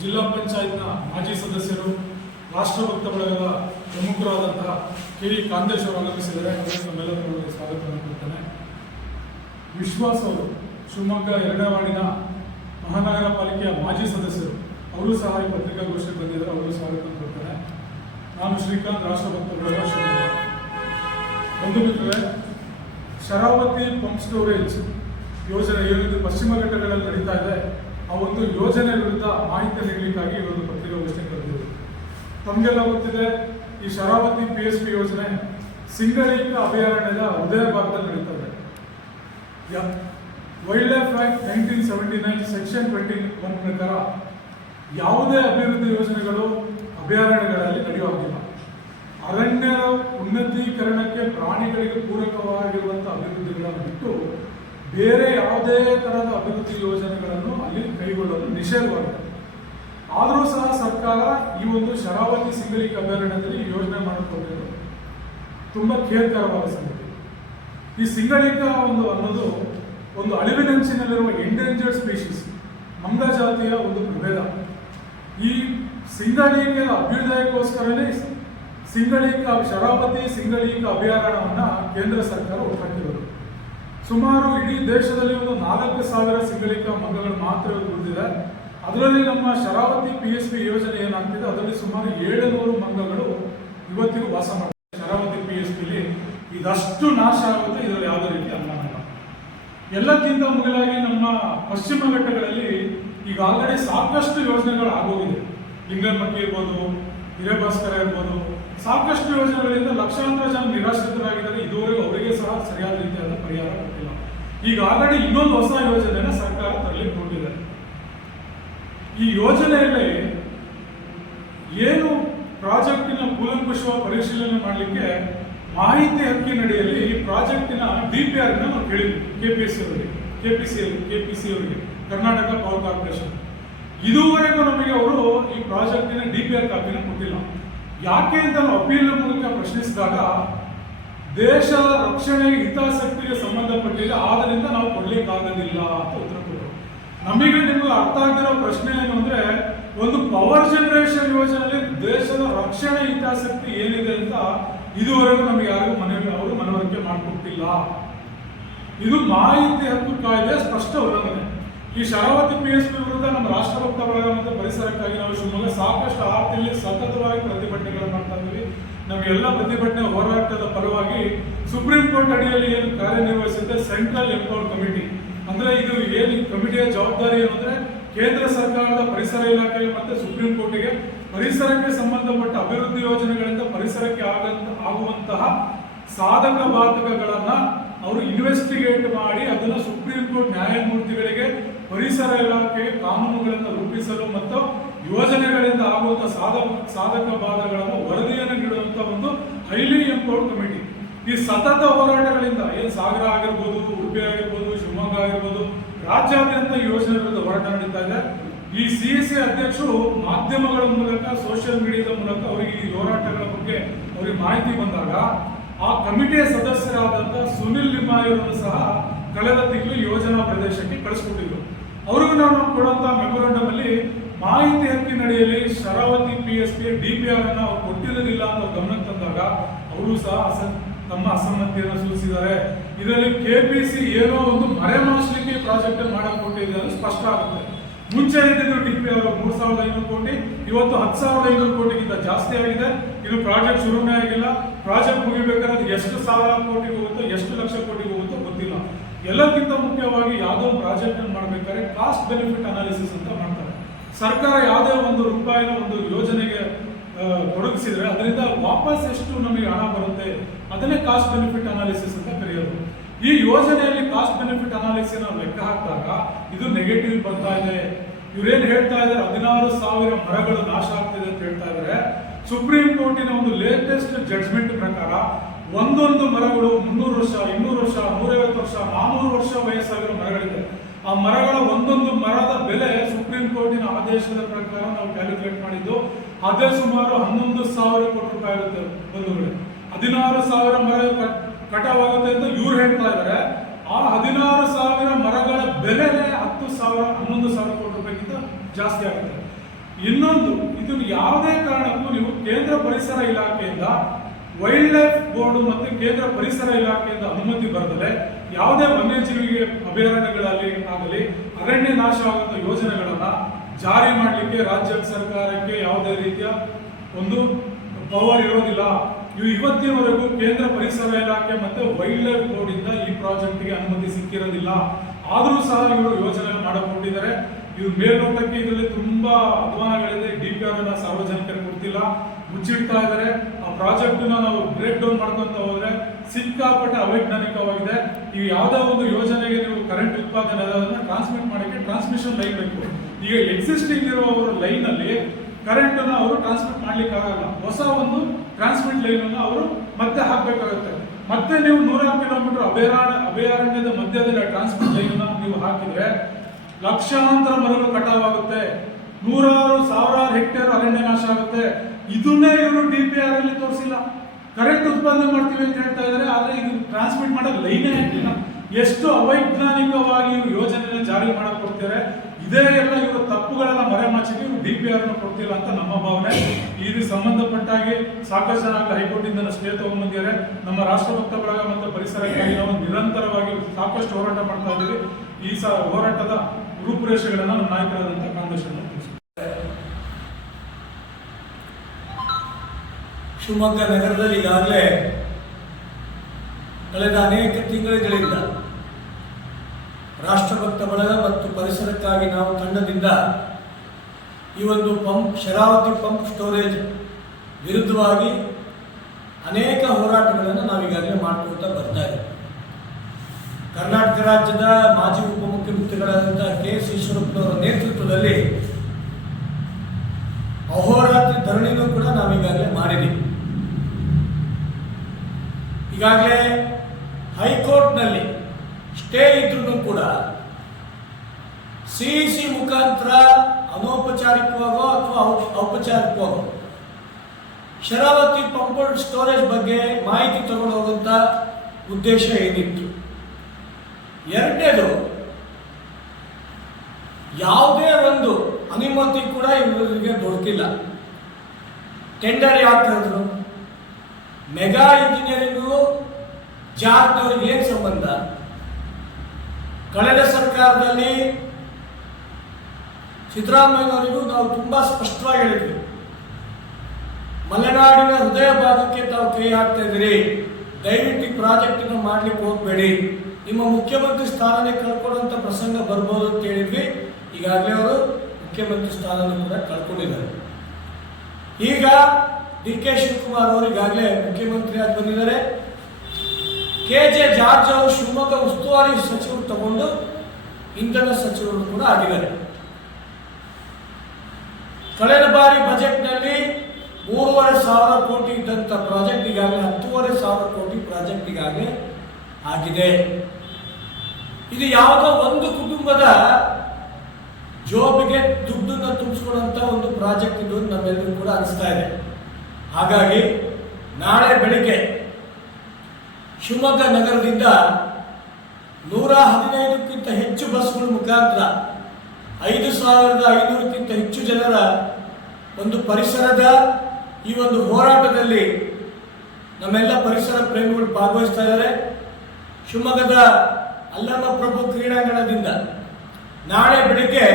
ಜಿಲ್ಲಾ ಪಂಚಾಯತ್ನ ಮಾಜಿ ಸದಸ್ಯರು, ರಾಷ್ಟ್ರಭಕ್ತ ಬಳಗದ ಪ್ರಮುಖರಾದಂತಹ ಕೆ.ಇ. ಕಾಂತೇಶ್ ಅವರು ಆಗಮಿಸಿದ್ದಾರೆ. ನಮ್ಮೆಲ್ಲರಿಗೂ ಸ್ವಾಗತವನ್ನು ಕೊಡ್ತೇನೆ. ವಿಶ್ವಾಸ್ ಅವರು ಶಿವಮೊಗ್ಗ 2ನೇ ವಾರ್ಡಿನ ಮಹಾನಗರ ಪಾಲಿಕೆಯ ಮಾಜಿ ಸದಸ್ಯರು, ಅವರು ಸಹ ಈ ಪತ್ರಿಕಾಗೋಷ್ಠಿಗೆ ಬಂದಿದ್ದಾರೆ. ಅವರು ಸ್ವಾಗತ ಕೊಡ್ತೇನೆ. ನಾನು ಶ್ರೀಕಾಂತ್, ರಾಷ್ಟ್ರಭಕ್ತ ಬಳಗ ಶಿವಮೊಗ್ಗ. ಬಂಧು ಮಿತ್ರರೇ, ಶರಾವತಿ ಪಂಪ್ ಸ್ಟೋರೇಜ್ ಯೋಜನೆ ಏನಿದು ಪಶ್ಚಿಮ ಘಟ್ಟಗಳಲ್ಲಿ ನಡೀತಾ ಇದೆ, ಆ ಒಂದು ಯೋಜನೆ ವಿರುದ್ಧ ಮಾಹಿತಿ ನೀಡಲಿಕ್ಕಾಗಿ ಈ ಒಂದು ಪತ್ರಿಕಾಗೋಷ್ಠಿ ಕರೆದಿದೆ. ತಮಗೆಲ್ಲ ಗೊತ್ತಿದೆ, ಈ ಶರಾವತಿ PSP ಯೋಜನೆ ಸಿಂಗಳೀಕ ಅಭಯಾರಣ್ಯದ ಹೃದಯ ಭಾಗದಲ್ಲಿ ನಡೀತಾ ಇದೆ. ವೈಲ್ಡ್ ಲೈಫ್ ಆಕ್ಟ್ 1979 ಸೆಕ್ಷನ್ 21 ಪ್ರಕಾರ ಯಾವುದೇ ಅಭಿವೃದ್ಧಿ ಯೋಜನೆಗಳು ಅಭಯಾರಣ್ಯಗಳಲ್ಲಿ ನಡೆಯುವಾಗಿಲ್ಲ. ಅರಣ್ಯ ಉನ್ನತೀಕರಣಕ್ಕೆ ಪ್ರಾಣಿಗಳಿಗೆ ಪೂರಕವಾಗಿರುವಂತಹ ಅಭಿವೃದ್ಧಿಗಳನ್ನು ಬಿಟ್ಟು ಬೇರೆ ಯಾವುದೇ ತರಹದ ಅಭಿವೃದ್ಧಿ ಯೋಜನೆಗಳನ್ನು ಅಲ್ಲಿ ಕೈಗೊಳ್ಳಲು ನಿಷೇಧವಾಗಿದೆ. ಆದರೂ ಸಹ ಸರ್ಕಾರ ಈ ಒಂದು ಶರಾವತಿ ಸಿಂಗಳೀಕ ಅಭಯಾರಣ್ಯದಲ್ಲಿ ಯೋಜನೆ ಮಾಡಿಕೊಂಡಿದ್ದು ತುಂಬಾ ಖೇದಕರವಾದ ಸಂಗತಿ. ಈ ಸಿಂಗಳೀಕ ಅನ್ನೋದು ಒಂದು ಅಳಿವಿನಂಚಿನಲ್ಲಿರುವ ಎಂಡೇಂಜರ್ಡ್ ಸ್ಪೀಶೀಸ್, ಮಂಗ ಜಾತಿಯ ಒಂದು ಪ್ರಭೇದ. ಈ ಸಿಂಗಳೀಕದ ಅಭ್ಯುದಯಕ್ಕೋಸ್ಕರನೇ ಶರಾವತಿ ಸಿಂಗಳೀಕ ಅಭಯಾರಣ್ಯವನ್ನ ಕೇಂದ್ರ ಸರ್ಕಾರ ಹುಟ್ಟಾಕಿರೋದು. ಸುಮಾರು ಇಡೀ ದೇಶದಲ್ಲಿ ಒಂದು 4,000 ಸಿಂಗಳೀಕ ಮಂಗಗಳು ಮಾತ್ರ ಉಳಿದಿದೆ. ಅದರಲ್ಲಿ ನಮ್ಮ ಶರಾವತಿ PSP ಯೋಜನೆ ಏನಾಗ್ತಿದೆ, ಅದರಲ್ಲಿ ಸುಮಾರು 700 ಮಂಗಗಳು ಇವತ್ತಿಗೂ ವಾಸ ಮಾಡ್ತಾರೆ. ಶರಾವತಿ PSPಲಿ ಇದಷ್ಟು ನಾಶ ಆಗುತ್ತೆ, ಇದರಲ್ಲಿ ಯಾವುದೇ ರೀತಿ ಅನುಮಾನ ಇಲ್ಲ. ಎಲ್ಲಕ್ಕಿಂತ ಮುಗಿಲಾಗಿ ನಮ್ಮ ಪಶ್ಚಿಮ ಘಟ್ಟಗಳಲ್ಲಿ ಈಗ ಆಲ್ರೆಡಿ ಸಾಕಷ್ಟು ಯೋಜನೆಗಳು ಆಗೋಗಿದೆ. ಲಿಂಗನಮಕ್ಕಿ ಇರ್ಬೋದು, ಹಿರೇಭಾಸ್ಕರ ಇರ್ಬೋದು, ಸಾಕಷ್ಟು ಯೋಜನೆಗಳಿಂದ ಲಕ್ಷಾಂತರ ಜನ ನಿರಾಶ್ರಿತರಾಗಿದ್ದಾರೆ. ಇದುವರೆಗೂ ಅವರಿಗೆ ಸಹ ಸರಿಯಾದ ರೀತಿಯಾದ ಪರಿಹಾರ ಕೊಟ್ಟಿಲ್ಲ. ಈಗ ಆಲ್ರೆಡಿ ಇನ್ನೊಂದು ಹೊಸ ಯೋಜನೆಯನ್ನು ಸರ್ಕಾರ ತರಲಿಕ್ಕೆ ಹೊರಟಿದೆ. ಈ ಯೋಜನೆಯಲ್ಲಿ ಏನು ಪ್ರಾಜೆಕ್ಟಿನ ಕೂಲಂಕುಷ ಪರಿಶೀಲನೆ ಮಾಡಲಿಕ್ಕೆ ಮಾಹಿತಿ ಹಕ್ಕಿನಡಿಯಲ್ಲಿ ಈ ಪ್ರಾಜೆಕ್ಟಿನ DPR ನಾವು ಕೇಳಿದ್ವಿ KPC ಅವರಿಗೆ, ಕರ್ನಾಟಕ ಪವರ್ ಕಾರ್ಪೊರೇಷನ್. ಇದುವರೆಗೂ ನಮಗೆ ಅವರು ಈ ಪ್ರಾಜೆಕ್ಟಿನ DPR ಕಾಪಿನ ಕೊಟ್ಟಿಲ್ಲ. ಯಾಕೆ ಅಂತ ನಾವು ಅಪೀಲ್ ಮೂಲಕ ಪ್ರಶ್ನಿಸಿದಾಗ ದೇಶದ ರಕ್ಷಣೆ ಹಿತಾಸಕ್ತಿಗೆ ಸಂಬಂಧಪಟ್ಟಿದೆ, ಆದ್ದರಿಂದ ನಾವು ಕೊಡ್ಲಿಕ್ಕಾಗೋದಿಲ್ಲ ಅಂತ ಉತ್ತರ ಕೊಟ್ಟರು. ನಮಗೆ ನಿಮಗೆ ಅರ್ಥ ಆಗಿರೋ ಪ್ರಶ್ನೆ ಏನು ಅಂದ್ರೆ, ಒಂದು ಪವರ್ ಜನರೇಷನ್ ಯೋಜನೆಯಲ್ಲಿ ದೇಶದ ರಕ್ಷಣೆ ಹಿತಾಸಕ್ತಿ ಏನಿದೆ ಅಂತ ಇದುವರೆಗೂ ನಮಗೆ ಯಾರಿಗೂ ಅವರು ಮನವರಿಕೆ ಮಾಡಿಕೊಟ್ಟಿಲ್ಲ. ಇದು ಮಾಹಿತಿ ಹಕ್ಕು ಕಾಯ್ದೆ ಸ್ಪಷ್ಟ ಉಲ್ಲಂಘನೆ. ಈ ಶರಾವತಿ PSP ವಿರುದ್ಧ ನಮ್ಮ ರಾಷ್ಟ್ರಭಕ್ತ ಬಳಗ ಮತ್ತು ಪರಿಸರಕ್ಕಾಗಿ ನಾವು ಶಿವಮೊಗ್ಗ ಸಾಕಷ್ಟು ಆರ್ಥಿಯಲ್ಲಿ ಸತತವಾಗಿ ಪ್ರತಿಭಟನೆಗಳನ್ನು ಮಾಡ್ತಾ ಇದ್ದೀವಿ. ನಮಗೆಲ್ಲ ಪ್ರತಿಭಟನೆ ಹೋರಾಟದ ಫಲವಾಗಿ ಸುಪ್ರೀಂ ಕೋರ್ಟ್ ಅಡಿಯಲ್ಲಿ ಏನು ಕಾರ್ಯನಿರ್ವಹಿಸುತ್ತೆ ಸೆಂಟ್ರಲ್ ಎಂಪವರ್ಡ್ ಕಮಿಟಿ, ಅಂದ್ರೆ ಇದು ಏನು ಕಮಿಟಿಯ ಜವಾಬ್ದಾರಿ ಏನು ಅಂದ್ರೆ ಕೇಂದ್ರ ಸರ್ಕಾರದ ಪರಿಸರ ಇಲಾಖೆ ಮತ್ತೆ ಸುಪ್ರೀಂ ಕೋರ್ಟಿಗೆ ಪರಿಸರಕ್ಕೆ ಸಂಬಂಧಪಟ್ಟ ಅಭಿವೃದ್ಧಿ ಯೋಜನೆಗಳಿಂದ ಪರಿಸರಕ್ಕೆ ಆಗುವಂತಹ ಸಾಧಕ ಬಾಧಕಗಳನ್ನ ಅವರು ಇನ್ವೆಸ್ಟಿಗೇಟ್ ಮಾಡಿ ಅದನ್ನು ಸುಪ್ರೀಂ ಕೋರ್ಟ್ ನ್ಯಾಯಮೂರ್ತಿಗಳಿಗೆ ಪರಿಸರ ಇಲಾಖೆಗೆ ಕಾನೂನುಗಳನ್ನು ರೂಪಿಸಲು ಮತ್ತು ಯೋಜನೆಗಳಿಂದ ಆಗುವಂತಹ ಸಾಧಕ ಬಾಧಗಳನ್ನು ವರದಿಯನ್ನು ನೀಡುವಂತ ಒಂದು ಹೈಲಿ ಎಂಪವರ್ಡ್ ಕಮಿಟಿ. ಈ ಸತತ ಹೋರಾಟಗಳಿಂದ ಏನು ಸಾಗರ ಆಗಿರ್ಬೋದು, ಉಡುಪಿ ಆಗಿರ್ಬೋದು, ಶಿವಮೊಗ್ಗ ಆಗಿರ್ಬೋದು, ರಾಜ್ಯಾದ್ಯಂತ ಈ ಯೋಜನೆ ವಿರುದ್ಧ ಹೋರಾಟ ನಡೀತಾ ಇದೆ. ಈ CEC ಅಧ್ಯಕ್ಷರು ಮಾಧ್ಯಮಗಳ ಮೂಲಕ, ಸೋಷಿಯಲ್ ಮೀಡಿಯಾದ ಮೂಲಕ ಅವರಿಗೆ ಈ ಹೋರಾಟಗಳ ಬಗ್ಗೆ ಅವರಿಗೆ ಮಾಹಿತಿ ಬಂದಾಗ ಆ ಕಮಿಟಿಯ ಸದಸ್ಯರಾದಂತಹ ಸುನಿಲ್ ಲಿಮಾಯವರನ್ನು ಸಹ ಕಳೆದ ತಿಂಗಳು ಯೋಜನಾ ಪ್ರದೇಶಕ್ಕೆ ಕಳಿಸ್ಕೊಟ್ಟಿದ್ರು. ಅವ್ರಿಗೂ ನಾವು ಕೊಡುವಂತಹ ಮೆಮೊರಂಡಮ್ ಅಲ್ಲಿ ಮಾಹಿತಿ ಹಕ್ಕಿನಡಿಯಲ್ಲಿ ಶರಾವತಿ PSP DPR ಅನ್ನು ಅವ್ರು ಕೊಟ್ಟಿರೋದಿಲ್ಲ ಅಂತ ಗಮನಕ್ಕೆ ತಂದಾಗ ಅವರು ಸಹ ತಮ್ಮ ಅಸಮ್ಮತಿಯನ್ನು ಸೂಚಿಸಿದ್ದಾರೆ. ಇದರಲ್ಲಿ KPC ಏನೋ ಒಂದು ಮರೆಮಾಚಲಿಕ್ಕೆ ಪ್ರಾಜೆಕ್ಟ್ ಮಾಡಕ್ ಕೊಟ್ಟಿದೆ ಅದು ಸ್ಪಷ್ಟ ಆಗುತ್ತೆ. ಮುಂಚೆ ಇದ್ದಿದ್ದು DPR 3,500 ಕೋಟಿ, ಇವತ್ತು 10,500 ಕೋಟಿಗಿಂತ ಜಾಸ್ತಿ ಆಗಿದೆ. ಇದು ಪ್ರಾಜೆಕ್ಟ್ ಶುರುನೇ ಆಗಿಲ್ಲ. ಪ್ರಾಜೆಕ್ಟ್ ಮುಗಿಬೇಕಾದ್ರೆ ಎಷ್ಟು ಸಾವಿರ ಕೋಟಿಗೆ ಹೋಗುತ್ತೋ, ಎಷ್ಟು ಲಕ್ಷ ಕೋಟಿಗೆ ಹೋಗುತ್ತೋ ಗೊತ್ತಿಲ್ಲ. ಎಲ್ಲಕ್ಕಿಂತ ಮುಖ್ಯವಾಗಿ ಯಾವುದೋ ಒಂದು ಪ್ರಾಜೆಕ್ಟ್ ಅನ್ನು ಮಾಡಬೇಕಾದ್ರೆ ಕಾಸ್ಟ್ ಬೆನಿಫಿಟ್ ಅನಾಲಿಸಿಸ್ ಅಂತ ಮಾಡ್ತಾರೆ. ಸರ್ಕಾರ ಯಾವುದೇ ಒಂದು ರೂಪಾಯಿನ ಒಂದು ಯೋಜನೆಗೆ ತೊಡಗಿಸಿದ್ರೆ ಅದರಿಂದ ವಾಪಸ್ ಎಷ್ಟು ನಮಗೆ ಹಣ ಬರುತ್ತೆ, ಅದನ್ನೇ ಕಾಸ್ಟ್ ಬೆನಿಫಿಟ್ ಅನಾಲಿಸಿಸ್ ಅಂತ ಕರೆಯೋದು. ಈ ಯೋಜನೆಯಲ್ಲಿ ಕಾಸ್ಟ್ ಬೆನಿಫಿಟ್ ಅನಾಲಿಸಿಸ್ ಲೆಕ್ಕ ಹಾಕಿದಾಗ ಇದು ನೆಗೆಟಿವ್ ಬರ್ತಾ ಇದೆ. ಇವ್ರೇನ್ ಹೇಳ್ತಾ ಇದ್ದಾರೆ, 16,000 ಮರಗಳು ನಾಶ ಆಗ್ತಿದೆ ಅಂತ ಹೇಳ್ತಾ ಇದ್ದಾರೆ. ಸುಪ್ರೀಂ ಕೋರ್ಟಿನ ಒಂದು ಲೇಟೆಸ್ಟ್ ಜಡ್ಜ್ಮೆಂಟ್ ಪ್ರಕಾರ ಒಂದೊಂದು ಮರಗಳು 300 ವರ್ಷ, 200 ವರ್ಷ, 150 ವರ್ಷ, 400 ವರ್ಷ ವಯಸ್ಸಾಗಿರೋ ಮರಗಳಿದೆ. ಆ ಮರಗಳ ಒಂದೊಂದು ಮರದ ಬೆಲೆ ಸುಪ್ರೀಂ ಕೋರ್ಟಿನ ಆದೇಶದ ಪ್ರಕಾರ ನಾವು ಕ್ಯಾಲ್ಕುಲೇಟ್ ಮಾಡಿದ್ದು ಅದೇ ಸುಮಾರು 11,000 ಕೋಟಿ ರೂಪಾಯಿ ಆಗುತ್ತೆ. ಬಂಧುಗಳೇ, 16,000 ಮರ ಕಟಾವಾಗುತ್ತೆ ಅಂತ ಇವ್ರು ಹೇಳ್ತಾ ಇದ್ದಾರೆ. ಆ 16,000 ಮರಗಳ ಬೆಲೆನೇ 10,000 11,000 ಕೋಟಿ ರೂಪಾಯಿಗಿಂತ ಜಾಸ್ತಿ ಆಗುತ್ತೆ. ಇನ್ನೊಂದು, ಇದನ್ನು ಯಾವುದೇ ಕಾರಣಕ್ಕೂ ನೀವು ಕೇಂದ್ರ ಪರಿಸರ ಇಲಾಖೆಯಿಂದ, ವೈಲ್ಡ್ ಲೈಫ್ ಬೋರ್ಡ್ ಮತ್ತು ಕೇಂದ್ರ ಪರಿಸರ ಇಲಾಖೆಯಿಂದ ಅನುಮತಿ ಬರದಲೆ ಯಾವುದೇ ವನ್ಯಜೀವಿಗೆ ಅಭಯಾರಣ್ಯಗಳಲ್ಲಿ ಆಗಲಿ ಅರಣ್ಯ ನಾಶವಾಗುವಂಥ ಯೋಜನೆಗಳನ್ನ ಜಾರಿ ಮಾಡಲಿಕ್ಕೆ ರಾಜ್ಯ ಸರ್ಕಾರಕ್ಕೆ ಯಾವುದೇ ರೀತಿಯ ಒಂದು ಪವರ್ ಇರೋದಿಲ್ಲ. ಇವತ್ತಿನವರೆಗೂ ಕೇಂದ್ರ ಪರಿಸರ ಇಲಾಖೆ ಮತ್ತು ವೈಲ್ಡ್ ಲೈಫ್ ಬೋರ್ಡ್ ಇಂದ ಈ ಪ್ರಾಜೆಕ್ಟ್ಗೆ ಅನುಮತಿ ಸಿಕ್ಕಿರೋದಿಲ್ಲ. ಆದರೂ ಸಹ ಇವರು ಯೋಜನೆ ಮಾಡಿಕೊಂಡಿದ್ದಾರೆ. ಇವ್ರು ಮೇಲ್ನೋಟಕ್ಕೆ ಇದರಲ್ಲಿ ತುಂಬಾ ಅಧ್ವಾನಗಳಿದೆ. DPR ಅನ್ನ ಸಾರ್ವಜನಿಕರಿಗೆ ಕೊಡ್ತಿಲ್ಲ, ಮುಚ್ಚಿಡ್ತಾ ಇದ್ದಾರೆ. ಆ ಪ್ರಾಜೆಕ್ಟ್ ನಾವು ಬ್ರೇಕ್ ಡೌನ್ ಮಾಡ್ಕೊಂತ ಹೋದ್ರೆ ಸಿಕ್ಕಾಪಟ್ಟೆ ಅವೈಜ್ಞಾನಿಕವಾಗಿದೆ. ನೀವು ಯಾವುದೋ ಒಂದು ಯೋಜನೆಗೆ ನೀವು ಕರೆಂಟ್ ಉತ್ಪಾದನೆ ಅದನ್ನ ಟ್ರಾನ್ಸ್ಮಿಟ್ ಮಾಡಕ್ಕೆ ಟ್ರಾನ್ಸ್ಮಿಷನ್ ಲೈನ್ ಬೇಕು. ಈಗ ಎಕ್ಸಿಸ್ಟಿಂಗ್ ಇರುವವರ ಲೈನ್ ಅಲ್ಲಿ ಕರೆಂಟ್ ಅನ್ನು ಅವರು ಟ್ರಾನ್ಸ್ಮಿಟ್ ಮಾಡ್ಲಿಕ್ಕೆ ಆಗಲ್ಲ. ಹೊಸ ಒಂದು ಟ್ರಾನ್ಸ್ಮಿಟ್ ಲೈನ್ ಅನ್ನು ಅವರು ಮತ್ತೆ ಹಾಕಬೇಕಾಗುತ್ತೆ. ಮತ್ತೆ ನೀವು 100 ಕಿಲೋಮೀಟರ್ ಅಭಯಾರಣ್ಯದ ಮಧ್ಯದಲ್ಲಿ ಟ್ರಾನ್ಸ್ಮಿಟ್ ಲೈನ್ ನೀವು ಹಾಕಿದ್ರೆ ಲಕ್ಷಾಂತರ ಮರಗಳು ಕಟಾವಾಗುತ್ತೆ, ನೂರಾರು ಸಾವಿರಾರು ಹೆಕ್ಟೇರ್ ಅರಣ್ಯ ನಾಶ ಆಗುತ್ತೆ. ಇದನ್ನೇ ಇವರು DPR ಅಲ್ಲಿ ತೋರಿಸಿಲ್ಲ. ಕರೆಂಟ್ ಉತ್ಪಾದನೆ ಮಾಡ್ತೀವಿ ಅಂತ ಹೇಳ್ತಾ ಇದ್ದಾರೆ, ಆದ್ರೆ ಇದು ಟ್ರಾನ್ಸ್ಮಿಟ್ ಮಾಡಕ್ ಲೈನೇ ಹಾಕಿಲ್ಲ. ಎಷ್ಟು ಅವೈಜ್ಞಾನಿಕವಾಗಿ ಇವರು ಯೋಜನೆ ಜಾರಿ ಮಾಡಕ್ ಕೊಡ್ತಾರೆ. ಇದೇ ಎಲ್ಲ ಇವರ ತಪ್ಪುಗಳೆಲ್ಲ ಮರೆಮಾಚಿಗೆ ಇವರು DPR ಅನ್ನು ಕೊಡ್ತಿಲ್ಲ ಅಂತ ನಮ್ಮ ಭಾವನೆ. ಇದು ಸಂಬಂಧಪಟ್ಟಾಗಿ ಸಾಕಷ್ಟು ಜನ ಹೈಕೋರ್ಟ್ ಇಂದ ಸ್ಟೇ ತಗೊಂಡ್ಬಂದಿದ್ದಾರೆ. ನಮ್ಮ ರಾಷ್ಟ್ರಭಕ್ತ ಬಳಗ ಮತ್ತು ಪರಿಸರಕ್ಕಾಗಿ ನಾವು ನಿರಂತರವಾಗಿ ಸಾಕಷ್ಟು ಹೋರಾಟ ಮಾಡ್ತಾ ಇದ್ದೀವಿ. ಈ ಹೋರಾಟದ ರೂಪುರೇಷೆಗಳನ್ನು ನಮ್ಮ ನಾಯಕರಾದಂಥ ಕಾಂಗ್ರೆಸ್ ಶಿವಮೊಗ್ಗ ನಗರದಲ್ಲಿ ಈಗಾಗಲೇ ಕಳೆದ ಅನೇಕ ತಿಂಗಳುಗಳಿಂದ ರಾಷ್ಟ್ರಭಕ್ತ ಬಳಗ ಮತ್ತು ಪರಿಸರಕ್ಕಾಗಿ ನಾವು ತಂಡದಿಂದ ಈ ಒಂದು ಶರಾವತಿ ಪಂಪ್ ಸ್ಟೋರೇಜ್ ವಿರುದ್ಧವಾಗಿ ಅನೇಕ ಹೋರಾಟಗಳನ್ನು ನಾವೀಗಾಗಲೇ ಮಾಡ್ಕೊಳ್ತಾ ಬರ್ತಾ ಇದ್ದೀವಿ. ಕರ್ನಾಟಕ ರಾಜ್ಯದ ಮಾಜಿ ಉಪಮುಖ್ಯಮಂತ್ರಿಗಳಾದಂಥ KS ಈಶ್ವರಪ್ಪನವರ ನೇತೃತ್ವದಲ್ಲಿ ಅಹೋರಾತ್ರಿ ಧರಣಿನೂ ಕೂಡ ನಾವೀಗಾಗಲೇ ಮಾಡಿದ್ದೀವಿ. ಈಗಾಗಲೇ ಹೈಕೋರ್ಟ್ನಲ್ಲಿ ಸ್ಟೇ ಇದ್ರೂ ಕೂಡ CEC ಮುಖಾಂತರ ಅನೌಪಚಾರಿಕವಾಗೋ ಅಥವಾ ಔಪಚಾರಿಕವಾಗೋ ಶರಾವತಿ ಪಂಪ್ ಸ್ಟೋರೇಜ್ ಬಗ್ಗೆ ಮಾಹಿತಿ ತಗೊಂಡು ಹೋಗುವಂಥ ಉದ್ದೇಶ ಏನಿತ್ತು. ಎರಡನೇದು, ಯಾವುದೇ ಒಂದು ಅನುಮತಿ ಕೂಡ ಇವರಿಗೆ ದೊರಕಿಲ್ಲ. ಟೆಂಡರ್ ಯಾಕೆ ಕರೆದ್ರು? ಮೆಗಾ ಇಂಜಿನಿಯರಿಂಗು ಜಾರ್ಜ್ನವ್ರಿಗೆ ಏನು ಸಂಬಂಧ? ಕಳೆದ ಸರ್ಕಾರದಲ್ಲಿ ಸಿದ್ದರಾಮಯ್ಯನವರಿಗೂ ನಾವು ತುಂಬಾ ಸ್ಪಷ್ಟವಾಗಿ ಹೇಳಿದ್ವಿ, ಮಲೆನಾಡಿನ ಹೃದಯ ಭಾಗಕ್ಕೆ ತಾವು ಕೈ ಹಾಕ್ತಾ ಇದ್ದೀರಿ, ದಯವಿಟ್ಟು ಈ ಪ್ರಾಜೆಕ್ಟ್ ಮಾಡ್ಲಿಕ್ಕೆ ಹೋಗ್ಬೇಡಿ, ನಿಮ್ಮ ಮುಖ್ಯಮಂತ್ರಿ ಸ್ಥಾನನೇ ಕಳ್ಕೊಳ್ಳುವಂತ ಪ್ರಸಂಗ ಬರ್ಬೋದು ಅಂತ ಹೇಳಿದ್ವಿ. ಈಗಾಗಲೇ ಅವರು ಮುಖ್ಯಮಂತ್ರಿ ಸ್ಥಾನವನ್ನು ಕೂಡ ಕಳ್ಕೊಂಡಿದ್ದಾರೆ. ಈಗ DK ಶಿವಕುಮಾರ್ ಅವರು ಈಗಾಗಲೇ ಮುಖ್ಯಮಂತ್ರಿಯಾಗಿ ಬಂದಿದ್ದಾರೆ. KJ ಜಾರ್ಜ್ ಅವರು ಶಿವಮೊಗ್ಗ ಉಸ್ತುವಾರಿ ಸಚಿವರು ತಗೊಂಡು ಇಂಧನ ಸಚಿವರು ಕೂಡ ಆಗಿದ್ದಾರೆ. ಕಳೆದ ಬಾರಿ ಬಜೆಟ್ನಲ್ಲಿ 3,500 ಕೋಟಿ ಇದ್ದಂಥ ಪ್ರಾಜೆಕ್ಟ್ ಈಗಾಗಲೇ 10,500 ಕೋಟಿ ಪ್ರಾಜೆಕ್ಟ್ ಈಗಾಗಲೇ ಆಗಿದೆ. ಇದು ಯಾವುದೋ ಒಂದು ಕುಟುಂಬದ ಜೋಬಿಗೆ ದುಡ್ಡನ್ನು ತುಂಬಿಸ್ಕೊಳ್ಳುವಂತ ಒಂದು ಪ್ರಾಜೆಕ್ಟ್ ಇದು ನಮ್ಮೆಲ್ಲರೂ ಕೂಡ ಅನಿಸ್ತಾ ಇದೆ. ಹಾಗಾಗಿ ನಾಳೆ ಬೆಳಿಗ್ಗೆ ಶಿವಮೊಗ್ಗ ನಗರದಿಂದ 115ಕ್ಕಿಂತ ಹೆಚ್ಚು ಬಸ್ಗಳ ಮುಖಾಂತರ 5,500ಕ್ಕಿಂತ ಹೆಚ್ಚು ಜನರ ಒಂದು ಪರಿಸರದ ಈ ಒಂದು ಹೋರಾಟದಲ್ಲಿ ನಮ್ಮೆಲ್ಲ ಪರಿಸರ ಪ್ರೇಮಿಗಳು ಭಾಗವಹಿಸ್ತಾ ಇದ್ದಾರೆ. ಶಿವಮೊಗ್ಗದ ಅಲ್ಲಮ್ಮ ಪ್ರಭು ಕ್ರೀಡಾಂಗಣದಿಂದ ನಾಳೆ ಬೆಳಿಗ್ಗೆ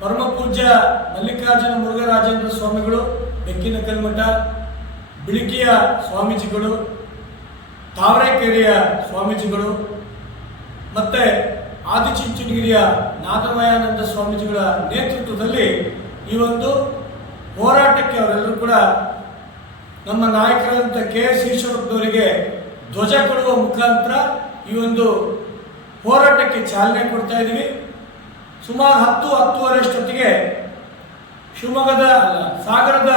ಪರಮ ಪೂಜ್ಯ ಮಲ್ಲಿಕಾರ್ಜುನ ಮುರುಘರಾಜೇಂದ್ರ ಸ್ವಾಮಿಗಳು, ಬೆಕ್ಕಿನ ಕಲ್ಮಠ, ಬಿಳಿಕಿಯ ಸ್ವಾಮೀಜಿಗಳು, ತಾವರೆಕೆರೆಯ ಸ್ವಾಮೀಜಿಗಳು ಮತ್ತೆ ಆದಿಚುಂಚನಗಿರಿಯ ನಾಗಮಯಾನಂದ ಸ್ವಾಮೀಜಿಗಳ ನೇತೃತ್ವದಲ್ಲಿ ಈ ಒಂದು ಹೋರಾಟಕ್ಕೆ ಅವರೆಲ್ಲರೂ ಕೂಡ ನಮ್ಮ ನಾಯಕರಾದಂಥ KS ಈಶ್ವರಪ್ಪನವರಿಗೆ ಧ್ವಜ ಕೊಡುವ ಮುಖಾಂತರ ಈ ಒಂದು ಹೋರಾಟಕ್ಕೆ ಚಾಲನೆ ಕೊಡ್ತಾ ಇದ್ದೀವಿ. ಸುಮಾರು 10-10:30 ಅಷ್ಟೊತ್ತಿಗೆ ಶಿವಮೊಗ್ಗದ ಸಾಗರದ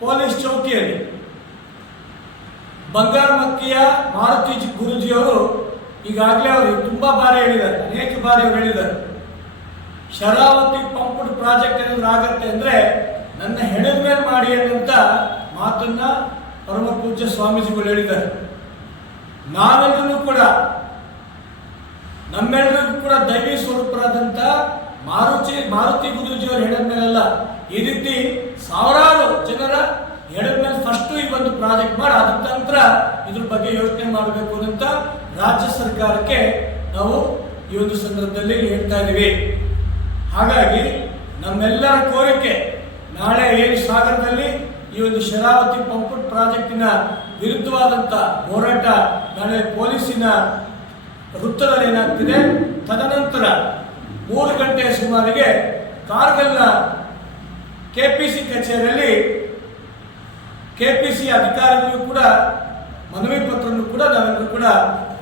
ಪೊಲೀಸ್ ಚೌಕಿಯಲ್ಲಿ ಬಂಗಾರಮಕ್ಕಿಯ ಮಾರುತಿ ಗುರುಜಿಯವರು ಈಗಾಗಲೇ ಅವರು ತುಂಬಾ ಬಾರಿ ಹೇಳಿದ್ದಾರೆ, ಅನೇಕ ಬಾರಿ ಅವರು ಹೇಳಿದ್ದಾರೆ, ಶರಾವತಿ ಪಂಪ್ಡ್ ಪ್ರಾಜೆಕ್ಟ್ ಏನಾದ್ರು ಆಗತ್ತೆ ಅಂದ್ರೆ ನನ್ನ ಹೆಣದ ಮೇಲೆ ಮಾಡಿ ಅನ್ನುವಂತ ಮಾತನ್ನ ಪರಮ ಪೂಜ್ಯ ಸ್ವಾಮೀಜಿಗಳು ಹೇಳಿದ್ದಾರೆ. ನಾವೆಲ್ಲರೂ ಕೂಡ ನಮ್ಮೆಲ್ಲರಿಗೂ ಕೂಡ ದೈವಿ ಸ್ವರೂಪರಾದಂಥ ಮಾರುತಿ ಗುರೂಜಿಯವರು ಹೇಳಿದ ಮೇಲಲ್ಲ, ಈ ರೀತಿ ಸಾವಿರಾರು ಜನರ ಹೇಳಿದ ಮೇಲೆ ಫಸ್ಟ್ ಈ ಒಂದು ಪ್ರಾಜೆಕ್ಟ್ ಮಾಡಿ ಅದ ನಂತರ ಇದ್ರ ಬಗ್ಗೆ ಯೋಚನೆ ಮಾಡಬೇಕು ಅಂತ ರಾಜ್ಯ ಸರ್ಕಾರಕ್ಕೆ ನಾವು ಈ ಒಂದು ಸಂದರ್ಭದಲ್ಲಿ ಹೇಳ್ತಾ ಇದ್ದೀವಿ. ಹಾಗಾಗಿ ನಮ್ಮೆಲ್ಲರ ಕೋರಿಕೆ, ನಾಳೆ ಏನು ಸಾಗರದಲ್ಲಿ ಈ ಒಂದು ಶರಾವತಿ ಪಂಪ್ ಪ್ರಾಜೆಕ್ಟಿನ ವಿರುದ್ಧವಾದಂಥ ಹೋರಾಟ ನಾಳೆ ಪೊಲೀಸಿನ ವೃತ್ತದಲ್ಲಿ ಏನಾಗ್ತಿದೆ, ತದನಂತರ 3 ಗಂಟೆ ಸುಮಾರಿಗೆ ಕಾರ್ಗಲ್ನ ಕೆಪಿಸಿ ಕಚೇರಿಯಲ್ಲಿ ಕೆಪಿಸಿ ಅಧಿಕಾರಿಗಳು ಕೂಡ ಮನವಿ ಪತ್ರವನ್ನು ಕೂಡ ನಾವೆಲ್ಲರೂ ಕೂಡ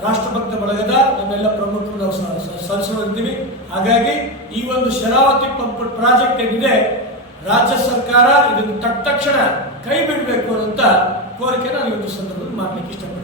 ರಾಷ್ಟ್ರಭಕ್ತ ಬಳಗದ ನಮ್ಮೆಲ್ಲ ಪ್ರಮುಖರು ನಾವು ಸಲ್ಲಿಸಿದ್ದೀವಿ. ಹಾಗಾಗಿ ಈ ಒಂದು ಶರಾವತಿ ಪಂಪ್ ಪ್ರಾಜೆಕ್ಟ್ ಏನಿದೆ, ರಾಜ್ಯ ಸರ್ಕಾರ ಇದನ್ನು ತಕ್ಷಣ ಕೈ ಬಿಡಬೇಕು ಅಂತ ಕೋರಿಕೆ ನಾನು ಈ ಒಂದು ಸಂದರ್ಭದಲ್ಲಿ ಮಾಡಲಿಕ್ಕೆ ಇಷ್ಟಪಡ್ತೀನಿ.